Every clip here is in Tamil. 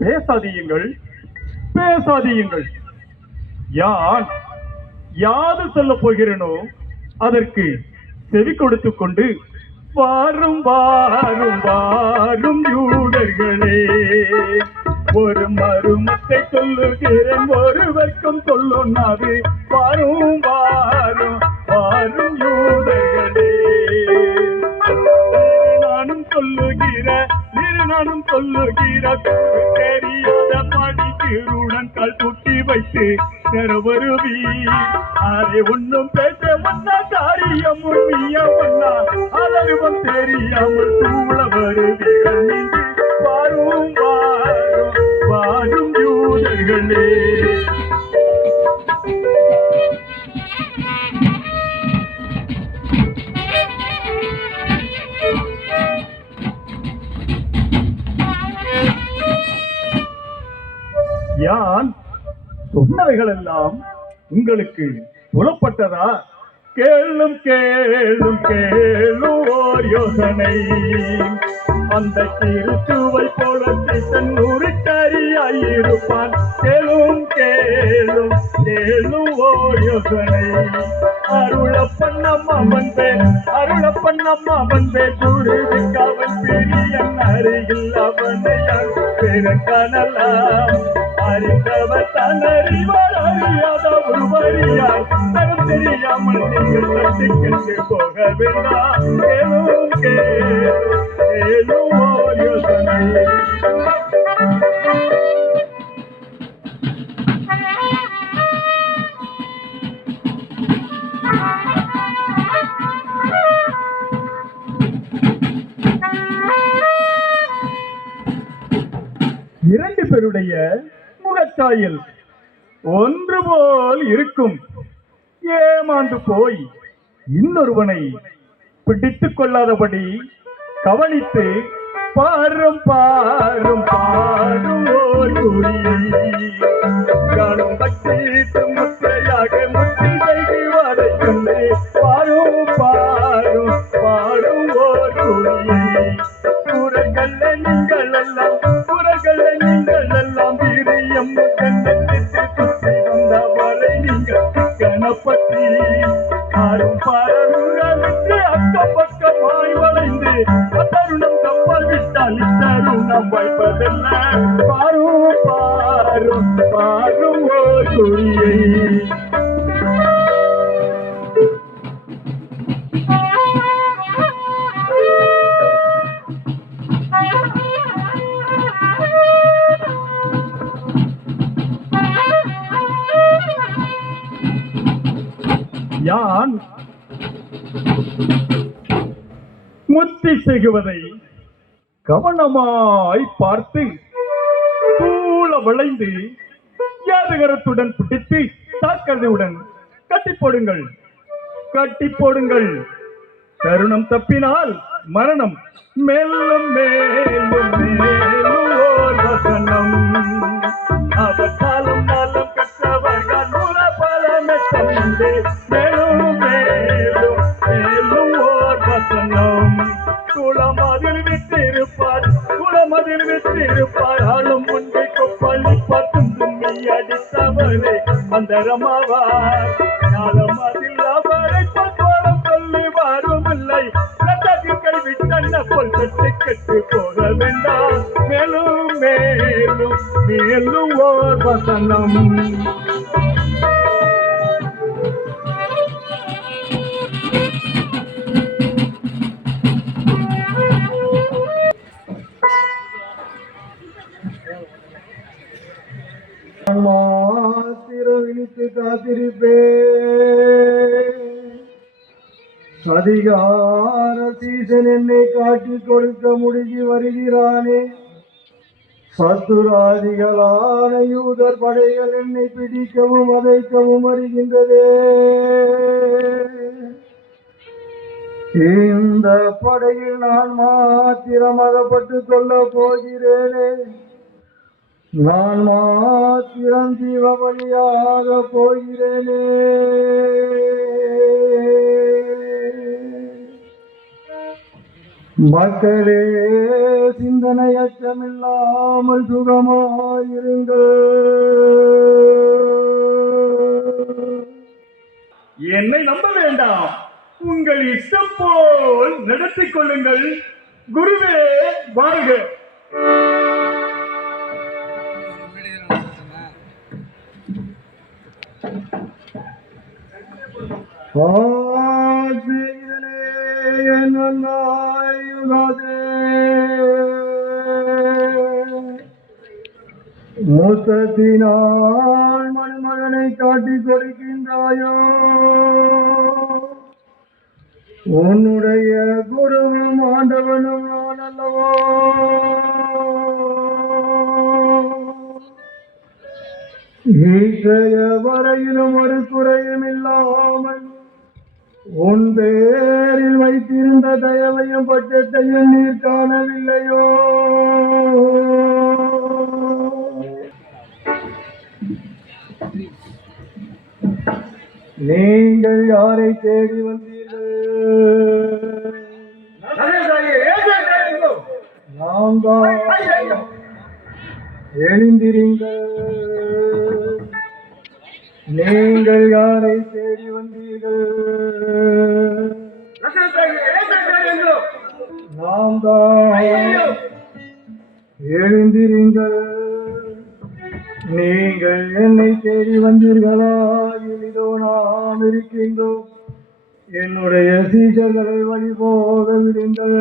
பேசாதீங்கள், பேசாதீங்கள். யான் யாது சொல்ல போகிறேனோ அதற்கு செவி கொடுத்துக் கொண்டு வாரும் வாரும் வாரும் யூதர்களே, ஒரு மருமத்தை சொல்லுகிறேன், ஒருவர்க்கும் சொல்லொன்னாது. வாரும் வாரும் வாரும் யூதர்களே, நானும் சொல்லுகிற தெரியாத படிக்கிறுடன் கால் தூக்கி வைத்து தரவருவி அதை ஒன்னும் பேச வந்தா காரியம் உண்மையா வந்தா அளவும் தெரியாமல் சூழ வருவீர்கள். வாரும் வாரும் வாரும் யூதர்களே. யான் சொன்னவைகள் எல்லாம் உங்களுக்கு புலப்பட்டதா? கேளும் கேளும் கேளும் ஓர் யோசனை, அந்த கிறிஸ்துவை போல தன் உரித்தறியாயிருப்பான். கேளும் கேளும் கேளும் ஓர் யோசனை, அருளப்பண்ணம்மா வந்தே, அருளப்பண்ணம்மா வந்தே, குருவிக்காவன் பெரியன் அருகில் அவனை பெருங்கனலாம். அறிந்தவர் தன்னறிவார், அறியாத ஒருவரியார் தரம் தெரியாமல் நீங்கள் தட்டி கண்டு போக வேண்டாம். கேளும் கேளும் ஓர் யோசனை. இரண்டு பேருடைய முகச்சாயல் ஒன்று போல் இருக்கும். ஏமாந்து போய் இன்னொருவனை பிடித்துக் கொள்ளாதபடி கவனித்து பாரும் பாரும் பாரும் ஓர் குறியை காணும் பக்தி முத்தையாக முத்தி செய்து வரை கண்டு பாரும் பாரும் பாரும் ஓர் குறியை. குரல்கள் நீங்கள் எல்லாம், குரல்கள் நீங்கள் எல்லாம் வீரியம் கண்டத்திற்கு சுற்றி வந்தவரை நீங்கள் கணப்பற்றி ஆறும் பாருங்களுக்கு அக்கம் பக்கமாய் வளைந்து அத்தருணம் கப்பல் விட்டால் இத்தருணம் வாய்ப்பதல்ல. பாரும் பாரும் பாரும் ஓர் குறியை. யான் முத்தி செய்குவதை கவனமாய் பார்த்து தூள விளைந்து யாதகரத்துடன் பிடித்து தாக்கதையுடன் கட்டி போடுங்கள், கட்டி போடுங்கள். தருணம் தப்பினால் மரணம். மேலும் மேலும் மேலும் ஓர் வசனம், அவர் காலம் காலம் கற்றவர்கள் நூற பல மெச்சம் உண்டு. மேலும் மேலும் மேலும் ஓர் வசனம், குளமதில் விட்டிருப்பார், குளமதில் விட்டிருப்பார். ஆளும் முன்பை கொப்பள்ளி பத்தும் தும்மி அடித்தவரே அந்தரமாவார். நாளும் அதில் அவரை கோலம் சொல்லி வருமில்லை, கைவிட்ட போல் கட்டு கட்டு போக வேண்டாம். மேலும் மேலும் மேலும் ஓர் வசனம். திரவிழித்து காத்திருப்பே, அதிகார சீசன் என்னை காட்டி கொடுக்க முடிஞ்சு வருகிறானே. சத்துராதிகளான யூதர் படைகள் என்னை பிடிக்கவும் வதைக்கவும் வருகின்றதே. இந்த படையில் நான் மாத்திரம் அகப்பட்டுக் கொள்ள போகிறேனே. நான் மாத்திரம் ஜீவபலியாக போகிறேனே. மக்களே, சிந்தனை அச்சமில்லாமல் சுகமாயிருங்கள். என்னை நம்ப வேண்டாம், உங்கள் இஷ்டம் போல் நடத்திக் கொள்ளுங்கள். குருவே வாழ்க. மூத்தத்தினால் மருமகனை காட்டிக் கொடுக்கின்றாயோ? உன்னுடைய குருவும் ஆண்டவனும் நான் அல்லவோ? இன்றைய வரையிலும் ஒரு குறையும் இல்லாமல் உன் பேரில் வைத்திருந்த தயவையும் பட்சத்தையும் நீர் காணவில்லையோ? நீங்கள் யாரை தேடி வந்தீர்கள்? நாம் தான். எழுந்திருங்கள். நீங்கள் யாரை தேடி வந்தீர்கள்? நாம் தான். எழுந்திருங்கள். நீங்கள் என்னை தேடி வந்தீர்களா? இதோ நாம் இருக்கின்றோம். என்னுடைய சீஷர்களை வழிபோக விடுங்கள்.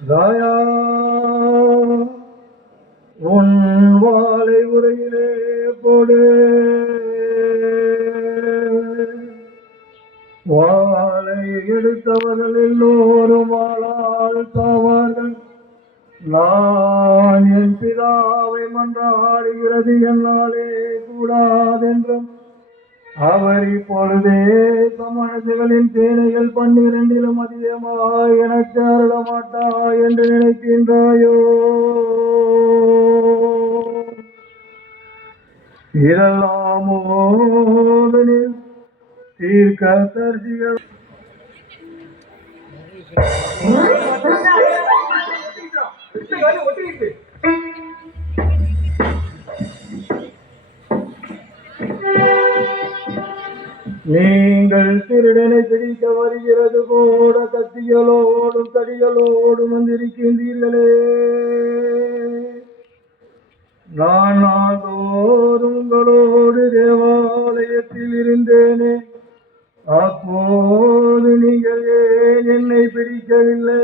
ராயா, உன் வாளை உரையிலே போடு. வாளை எடுத்தவர்கள் எல்லோரும் வாளால் சாவார்கள். நான் என் பிதாவை மன்றாடுகிறது என்னாலே கூடாதென்றும் அவர் இப்பொழுதே சமணத்துகளின் சேனைகள் 12 அதிகமாய் எனக்கு அருள மாட்டாய் என்று நினைக்கின்றாயோ? இதெல்லாமோ தீர்க்கதரிசிகள் நீங்கள் திருடனை பிடிக்க வருகிறது போல கத்திகளோடும் தடிகளோடும் வந்திருக்கின்றீர்களே. நான் நாள்தோறும் உங்களோடு தேவாலயத்தில் இருந்தேனே, அப்போது நீங்கள் ஏன் என்னை பிடிக்கவில்லை?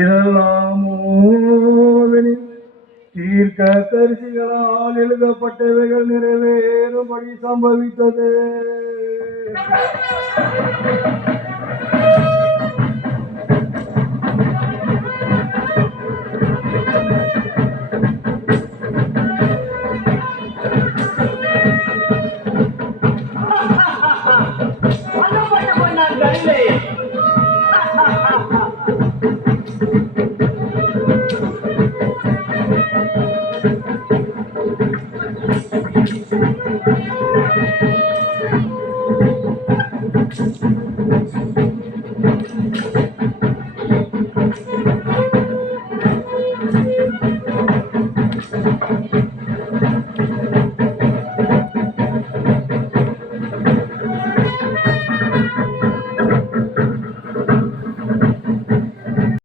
இதெல்லாம் தீர்க்கதரிசிகளால் எழுதப்பட்டவைகள் நிறைவேறும்படி சம்பவித்தது.